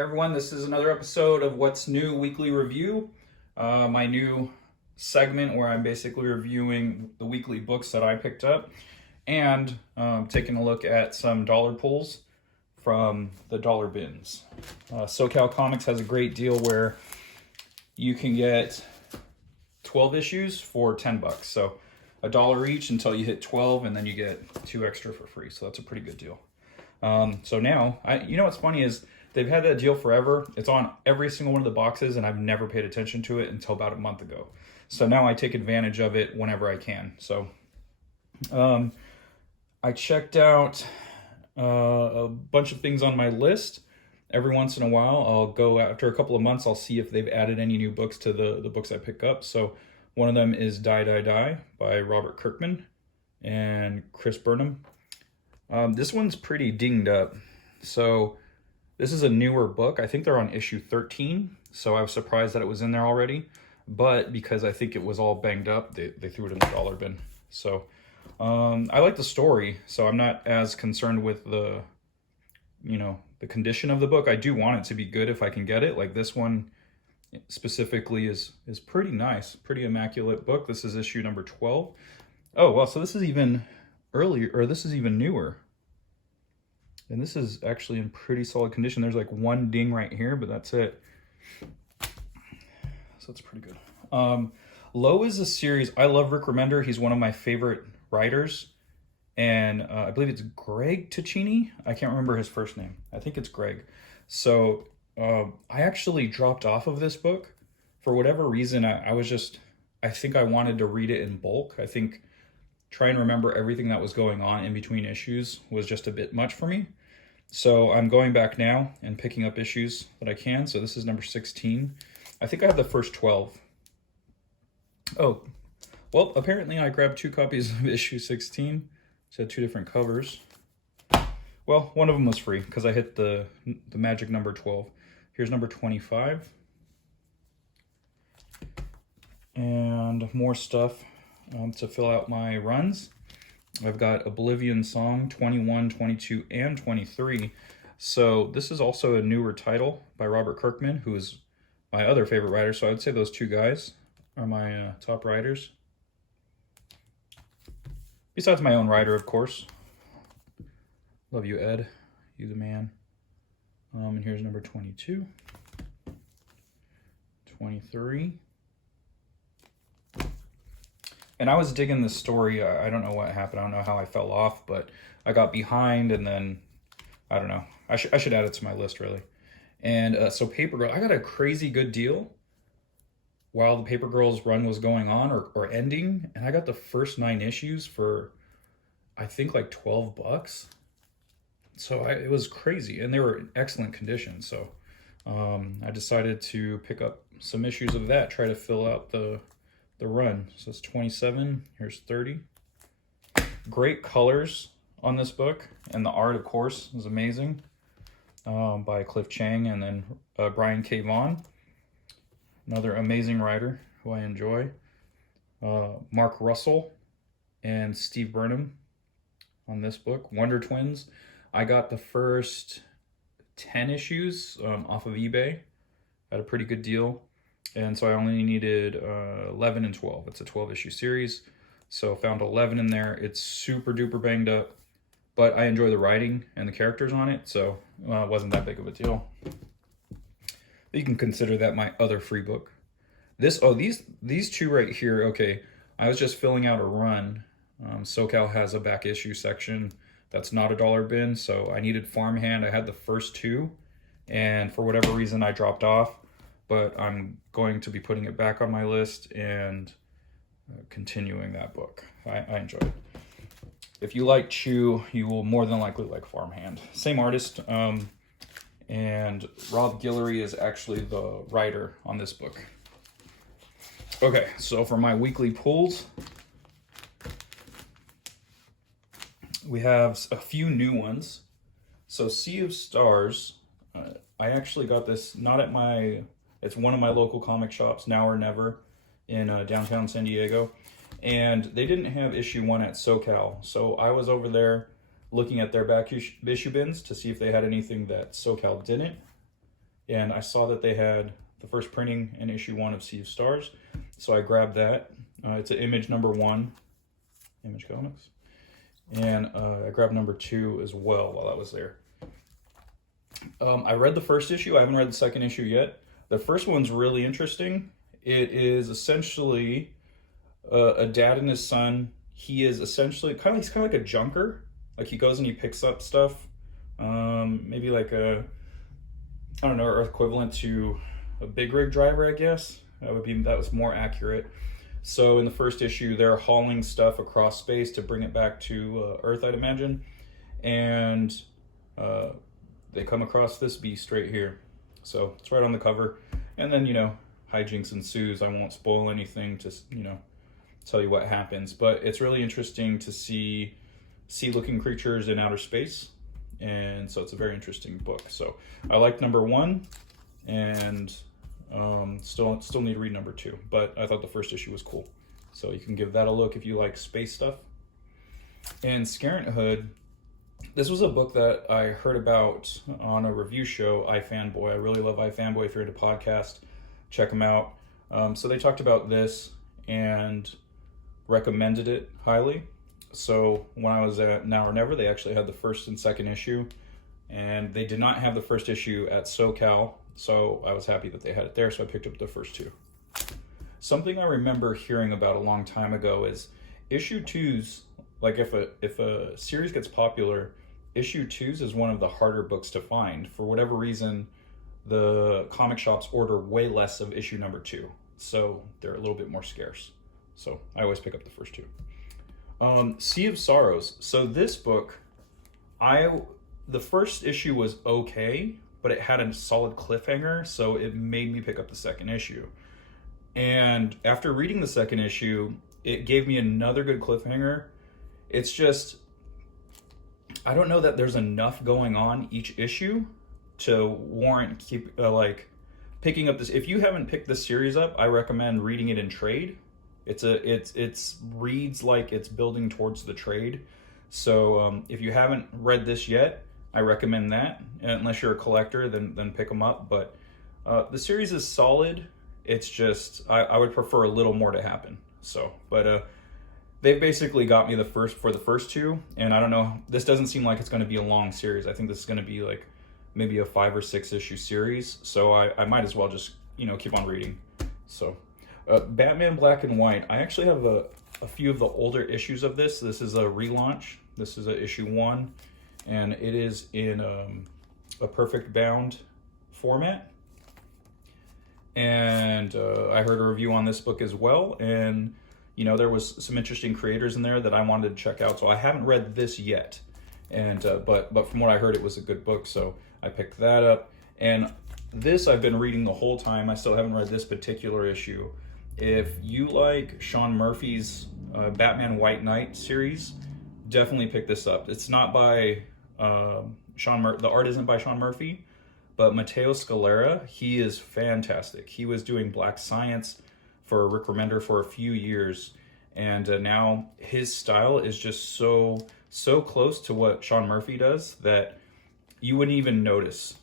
Hey everyone, this is another episode of What's New Weekly Review, my new segment where I'm basically reviewing the weekly books that I picked up and taking a look at some dollar pulls from the dollar bins. SoCal Comics has a great deal where you can get 12 issues for 10 bucks. So $1 each until you hit 12, and then you get 2 extra for free. So that's a pretty good deal. So now, you know what's funny is they've had that deal forever. It's on every single one of the boxes, and I've never paid attention to it until about a month ago. So now I take advantage of it whenever I can. So I checked out a bunch of things on my list. Every once in a while, I'll go after a couple of months, I'll see if they've added any new books to the books I pick up. So one of them is Die, Die, Die by Robert Kirkman and Chris Burnham. This one's pretty dinged up. So this is a newer book. I think they're on issue 13. So I was surprised that it was in there already. But because I think it was all banged up, they threw it in the dollar bin. So I like the story. So I'm not as concerned with the condition of the book. I do want it to be good if I can get it. Like this one specifically is pretty nice. Pretty immaculate book. This is issue number 12. Oh, well, so this is even earlier, or this is even newer. And this is actually in pretty solid condition. There's like one ding right here, but that's it. So it's pretty good. Low is a series. I love Rick Remender. He's one of my favorite writers. And I believe it's Greg Ticini. I can't remember his first name. I think it's Greg. So I actually dropped off of this book. For whatever reason, I think I wanted to read it in bulk. I think trying to remember everything that was going on in between issues was just a bit much for me. So I'm going back now and picking up issues that I can. So this is number 16. I think I have the first 12. Oh, well, apparently I grabbed 2 copies of issue 16. It had 2 different covers. Well, one of them was free because I hit the magic number 12. Here's number 25. And more stuff to fill out my runs. I've got Oblivion Song 21, 22, and 23. So this is also a newer title by Robert Kirkman, who is my other favorite writer. So I would say those 2 guys are my top writers. Besides my own writer, of course. Love you, Ed. You the man. And here's number 22. 23. And I was digging this story. I don't know what happened. I don't know how I fell off, but I got behind, and then, I don't know. I should add it to my list, really. And so Paper Girl, I got a crazy good deal while the Paper Girls run was going on or ending, and I got the first 9 issues for, I think, like 12 bucks. So it was crazy, and they were in excellent condition. So I decided to pick up some issues of that, try to fill out the run. So it's 27, here's 30. Great colors on this book, and the art, of course, is amazing, by Cliff Chang and then Brian K. Vaughan, another amazing writer who I enjoy. Mark Russell and Steve Burnham on this book. Wonder Twins. I got the first 10 issues off of eBay at a pretty good deal. And so I only needed 11 and 12. It's a 12-issue series. So found 11 in there. It's super duper banged up, but I enjoy the writing and the characters on it, so it wasn't that big of a deal. You can consider that my other free book. These 2 right here, okay, I was just filling out a run. SoCal has a back issue section that's not a dollar bin, so I needed Farmhand. I had the first 2, and for whatever reason I dropped off. But I'm going to be putting it back on my list and continuing that book. I enjoy it. If you like Chew, you will more than likely like Farmhand. Same artist, and Rob Guillory is actually the writer on this book. Okay, so for my weekly pulls, we have a few new ones. So Sea of Stars, I actually got this not at it's one of my local comic shops, Now or Never, in downtown San Diego. And they didn't have issue 1 at SoCal. So I was over there looking at their back issue bins to see if they had anything that SoCal didn't. and I saw that they had the first printing in issue 1 of Sea of Stars, so I grabbed that. It's an Image #1, Image Comics, and I grabbed #2 as well while I was there. I read the first issue. I haven't read the second issue yet. The first one's really interesting. It is essentially a dad and his son. He is essentially he's kind of like a junker. Like he goes and he picks up stuff. Maybe like a, I don't know, or equivalent to a big rig driver, I guess. That was more accurate. So in the first issue, they're hauling stuff across space to bring it back to Earth, I'd imagine. And they come across this beast right here. So it's right on the cover. And then, hijinks ensues. I won't spoil anything to, tell you what happens. But it's really interesting to see sea-looking creatures in outer space. And so it's a very interesting book. So I liked #1, and still need to read #2. But I thought the first issue was cool. So you can give that a look if you like space stuff. And Scarenthood, this was a book that I heard about on a review show, iFanboy. I really love iFanboy. If you're into podcast, check them out. So they talked about this and recommended it highly. So when I was at Now or Never, they actually had the first and second issue, and they did not have the first issue at SoCal, so I was happy that they had it there, so I picked up the first 2. Something I remember hearing about a long time ago is issue 2s, like if a series gets popular, issue 2s is one of the harder books to find. For whatever reason, the comic shops order way less of issue #2, so they're a little bit more scarce. So I always pick up the first 2. Sea of Sorrows. So this book, the first issue was okay, but it had a solid cliffhanger, so it made me pick up the second issue. And after reading the second issue, it gave me another good cliffhanger. It's just, I don't know that there's enough going on each issue to warrant picking up this. If you haven't picked this series up, I recommend reading it in trade. It's reads like it's building towards the trade. So if you haven't read this yet, I recommend that. Unless you're a collector, then pick them up. But the series is solid. It's just I would prefer a little more to happen. So, but they basically got me for the first 2, and I don't know. This doesn't seem like it's going to be a long series. I think this is going to be like maybe a 5 or 6 issue series. So I might as well just keep on reading. So. Batman Black and White. I actually have a few of the older issues of this. This is a relaunch. This is issue 1, and it is in a perfect bound format. And I heard a review on this book as well, and there was some interesting creators in there that I wanted to check out. So I haven't read this yet, and but from what I heard, it was a good book, so I picked that up. And this I've been reading the whole time. I still haven't read this particular issue. If you like Sean Murphy's Batman White Knight series, definitely pick this up. It's not by the art isn't by Sean Murphy, but Matteo Scalera, he is fantastic. He was doing Black Science for Rick Remender for a few years, and now his style is just so close to what Sean Murphy does that you wouldn't even notice.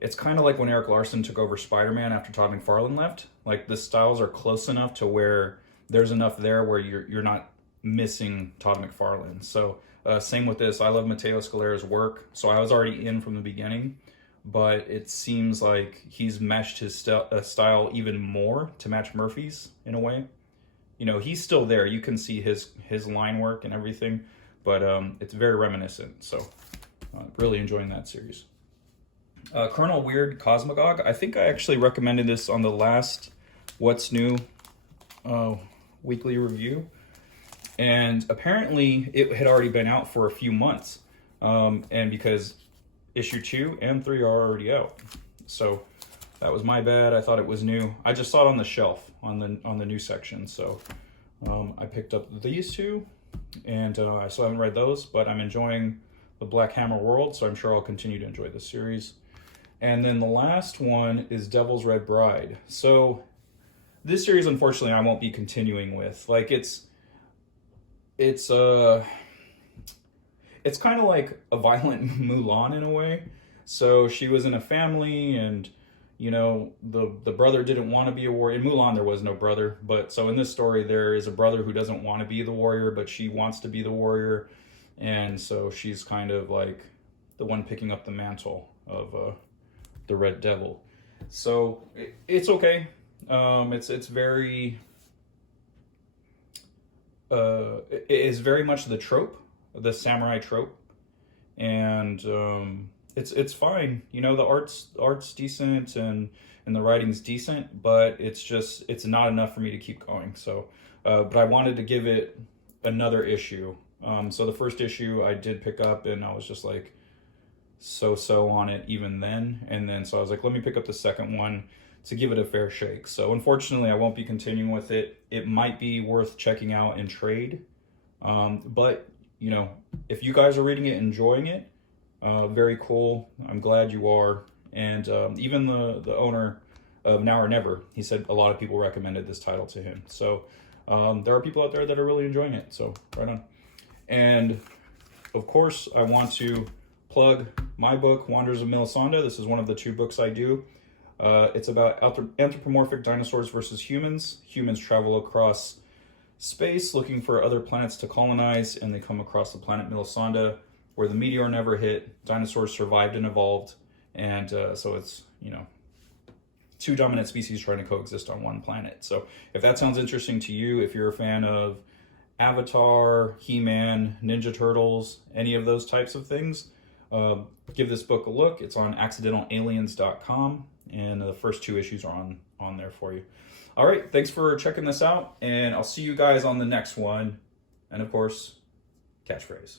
It's kind of like when Eric Larson took over Spider-Man after Todd McFarlane left. Like the styles are close enough to where there's enough there where you're not missing Todd McFarlane. So same with this. I love Matteo Scalera's work, so I was already in from the beginning, but it seems like he's meshed his style even more to match Murphy's in a way. He's still there. You can see his line work and everything, but it's very reminiscent. So really enjoying that series. Colonel Weird Cosmogog. I think I actually recommended this on the last What's New weekly review. And apparently it had already been out for a few months. And because issue 2 and 3 are already out. So that was my bad. I thought it was new. I just saw it on the shelf on the new section. So I picked up these 2, and I still haven't read those, but I'm enjoying the Black Hammer world, so I'm sure I'll continue to enjoy this series. And then the last one is Devil's Red Bride. So this series, unfortunately, I won't be continuing with. Like it's kind of like a violent Mulan in a way. So she was in a family, and you know, the brother didn't want to be a warrior. In Mulan, there was no brother, but so in this story, there is a brother who doesn't want to be the warrior, but she wants to be the warrior, and so she's kind of like the one picking up the mantle of the Red Devil. So it's okay. It's very it is very much the trope, the samurai trope, and it's fine. You know, the art's decent, and the writing's decent, but it's not enough for me to keep going. So, but I wanted to give it another issue. So the first issue I did pick up, and I was just like so on it even then, and then so I was like, let me pick up the second one to give it a fair shake. So unfortunately, I won't be continuing with it. It might be worth checking out in trade, but you know, if you guys are reading it, enjoying it, very cool. I'm glad you are. And even the owner of Now or Never, he said a lot of people recommended this title to him. So there are people out there that are really enjoying it. So right on. And of course, I want to plug my book, Wonders of Melisanda. This is one of the 2 books I do. It's about anthropomorphic dinosaurs versus humans. Humans travel across space looking for other planets to colonize, and they come across the planet Melisanda, where the meteor never hit. Dinosaurs survived and evolved, and so it's, you know, 2 dominant species trying to coexist on one planet. So if that sounds interesting to you, if you're a fan of Avatar, He-Man, Ninja Turtles, any of those types of things, give this book a look. It's on accidentalaliens.com, and the first 2 issues are on there for you. All right, thanks for checking this out, and I'll see you guys on the next one. And of course, catchphrase.